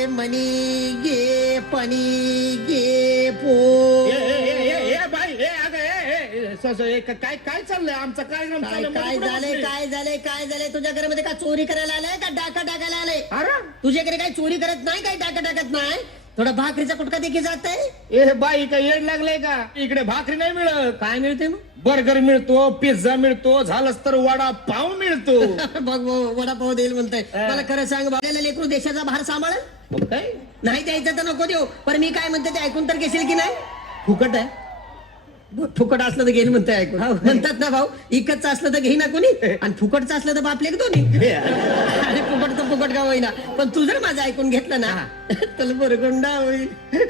मनी गे पनी गे पो. बाई काय काय चाललंय आमचं कार्यक्रम काय झालंय तुझ्या घरामध्ये का चोरी करायला आलाय का डाका टाकायला आलाय? अरे तुझ्याकडे काही चोरी करत नाही, काही डाका टाकत नाही. थोडा भाकरीचा कुटका देखील जात आहे. ए बाई काय येड लागलंय का? इकडे भाकरी नाही मिळत. काय मिळते मग? बर्गर मिळतो, पिझ्झा मिळतो, झालंच तर वडा पाव मिळतो. बघ वडापाव देईल म्हणताय. मला खरं सांग, आपल्याला लेकरू देशाचा भार सांभाळ. मग काय नाही द्यायचं तर नको देऊ, पण मी काय म्हणते ते ऐकून तर घेशील की नाही? फुकट आहे. फुकट असलं तर घेईन म्हणताय ऐकून. म्हणतात ना भाऊ, इकतचं असलं तर घेईन ना कोणी, आणि फुकटचं असलं तर बापले दोन्ही. अरे फुकट तर फुकट का होईना, पण तू जर माझं ऐकून घेतलं ना तर बुरगुंडा होईल.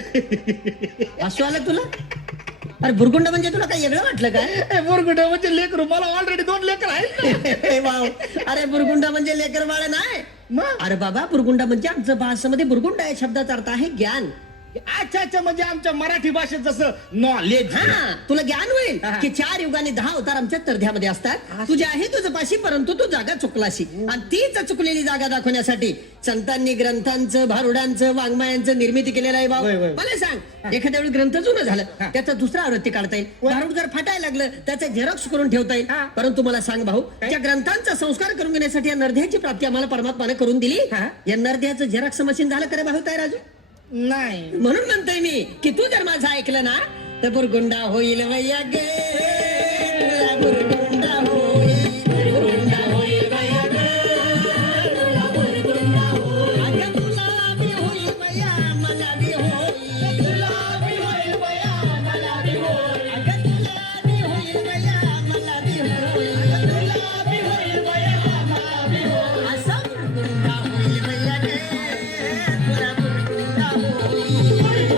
असं आलं तुला? अरे बुरगुंडा म्हणजे तुला काय वेगळं वाटलं काय? बुरगुंडा म्हणजे लेकरू. मला ऑलरेडी 2 लेकर आहेत. वाव. अरे बुरगुंडा म्हणजे लेकर बाळ नाही. मग अरे बाबा, बुरगुंडा म्हणजे आमचं भाषेमध्ये बुरगुंडा या शब्दाचा अर्थ आहे ज्ञान. अच्छा म्हणजे आमच्या मराठी भाषेत जसं नॉलेज. तुला ज्ञान होईल की 4 युगाने 10 अवतार आमच्या तरध्यामध्ये असतात. तुझे आहे तुझं पाशी, परंतु तू जागा चुकलाशी, आणि तीच चुकलेली जागा दाखवण्यासाठी संतांनी ग्रंथांचं, भारुडांचं, वाङ्मयांचं निर्मिती केलेलं आहे. भाऊ मला सांग, एखाद्या वेळी ग्रंथ जुनं झालं, त्याचा दुसरा आवृत्ती काढता येईल. भारूड जर फाटायला लागलं, त्याचं झेरॉक्स करून ठेवता येईल. परंतु मला सांग भाऊ, त्या ग्रंथांचा संस्कार करून घेण्यासाठी या नरध्याची प्राप्ती आम्हाला परमात्माने करून दिली. या नरध्याचं झेरॉक्स मशीन झालं करे भाऊ तयार राजू? नाही. म्हणून म्हणतोय मी की तू जर माझं ऐकलं ना तर बुरगुंडा होईल वैया गे, तुला बुरगुंडा होईल, बुरगुंडा होईल वैया गे, तुला बुरगुंडा होईल. अगं तुला बी होईल वैया, मला बी होईल, तुला बी होईल वैया, मला बी होईल. अगं तुला बी होईल वैया, मला बी होईल, तुला बी होईल वैया, मला बी होईल. असा बुरगुंडा होईल वैया गे, तुला बुरगुंडा होईल.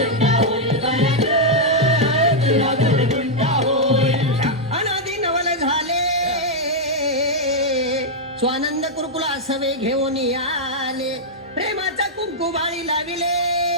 अनादी नवल झाले स्वानंद कुरकुला सवे घेऊन आले, प्रेमाचा कुंकू बाळी लाविले.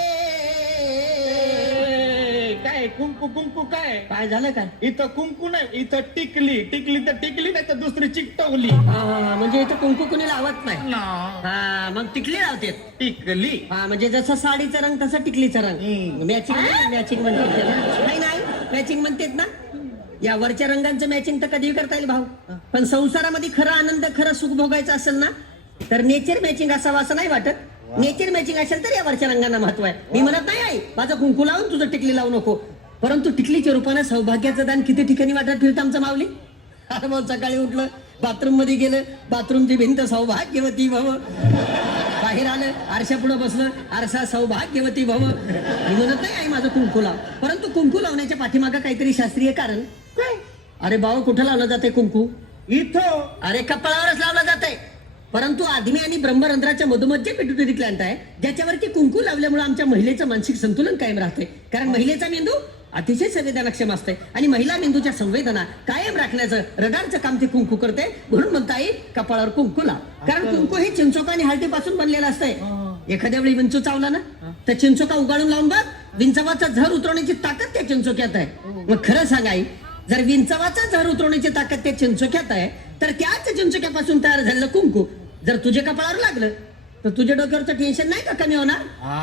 काय कुंकू काय झालं काय? इथं कुंकू नाही, इथं टिकली तर टिकली नाही तर दुसरी चिकटवली. म्हणजे इथं कुंकू कुणी लावत नाही. मग टिकली लावते. टिकली म्हणजे जसा साडीचा रंग तसा टिकलीचा रंग. मॅचिंग म्हणतात नाही मॅचिंग म्हणतात ना. या वरच्या रंगांचं मॅचिंग तर कधीही करता येईल भाऊ, पण संसारामध्ये खरा आनंद, खरं सुख भोगायचं असेल ना तर नेचर मॅचिंग असावं असं नाही वाटत. नेचर मॅचिंग असेल तर या वरच्या रंगांना महत्व आहे. मी म्हणत नाही आई माझं कुंकू लावून तुझं टिकली लावू नको, परंतु टिकलीच्या रूपानं सौभाग्याचं दान किती ठिकाणी वाटत फिरतं आमचं माऊली. अरे मग सकाळी उठलं, बाथरूम मध्ये गेलं, बाथरूमची भिंत सौभाग्यवती भव. बाहेर आलं, आरशा पुढे बसलं, आरसा सौभाग्यवती भव. मी म्हणत नाही आई माझं कुंकू लाव, परंतु कुंकू लावण्याच्या पाठीमागं काहीतरी शास्त्रीय कारण. अरे बाबा, कुठं लावलं जाते कुंकू? इथं. अरे कपाळावरच लावलं जाते. परंतु आदमी आणि ब्रह्मरंध्राच्या मधोमध्य पिट्युटरी ग्लँड आहे, ज्याच्यावरती कुंकू लावल्यामुळे आमच्या महिलेचं मानसिक संतुलन कायम राहते. कारण महिलेचा मेंदू अतिशय संवेदनाक्षम असते आणि महिला मेंदूच्या संवेदना कायम राखण्याचं रडारचं काम ते कुंकू करते. म्हणून म्हणता येईल कपाळावर कुंकू लाव. कारण कुंकू हे चिंचोका आणि हळदीपासून बनलेलं असतंय. एखाद्या वेळी विंचू चावला ना तर चिंचोका उगाळून लावून बघ, विंचवाचा झर उतरवण्याची ताकद त्या चिंचोक्यात आहे. मग खरं सांगाई, जर विंचवाचा झर उतरवण्याची ताकद त्या चिंचोक्यात आहे तर त्याच चिंचोक्यापासून तयार झालेलं कुंकू जर तुझ्या कपाळावर लागलं तर तुझ्या डोक्यावरचं टेन्शन नाही का कमी होणार?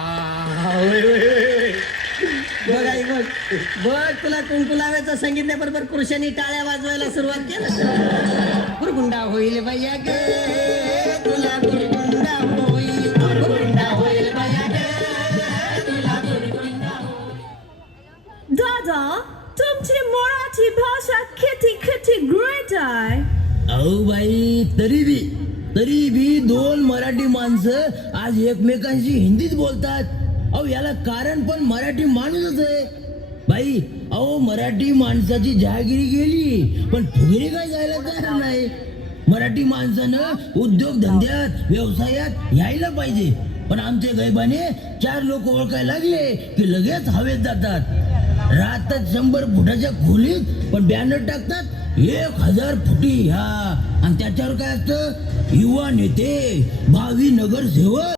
बघ आई बघ बघ, तुला कुंकू लावायचं सांगितल्याबरोबर पुरुषांनी टाळ्या वाजवायला सुरुवात केलं. बुरगुंडा होईल भैया गे, तुला बुरगुंडा होईल, बुरगुंडा होईल भैया गे, तुला बुरगुंडा होईल. दादा, तुमची मराठी भाषा किती ग्रेट आहे. अहो बाई, तरी बी 2 मराठी माणसं आज एकमेकांशी हिंदीत बोलतात. अहो याला कारण पण मराठी माणूसच आहे बाई. अहो मराठी माणसाची जहागिरी गेली पण फुगिरी काय जायला तयार नाही. मराठी माणसानं उद्योग धंद्यात, व्यवसायात यायला पाहिजे, पण आमचे गैबाने 4 लोक ओळखायला लागले की लगेच हवेत जातात. राहतात 100 फुटाच्या खोलीत, पण बॅनर टाकतात 1000 फुटी ह्या, आणि त्याच्यावर काय असतं, युवा नेते, भावी नगरसेवक.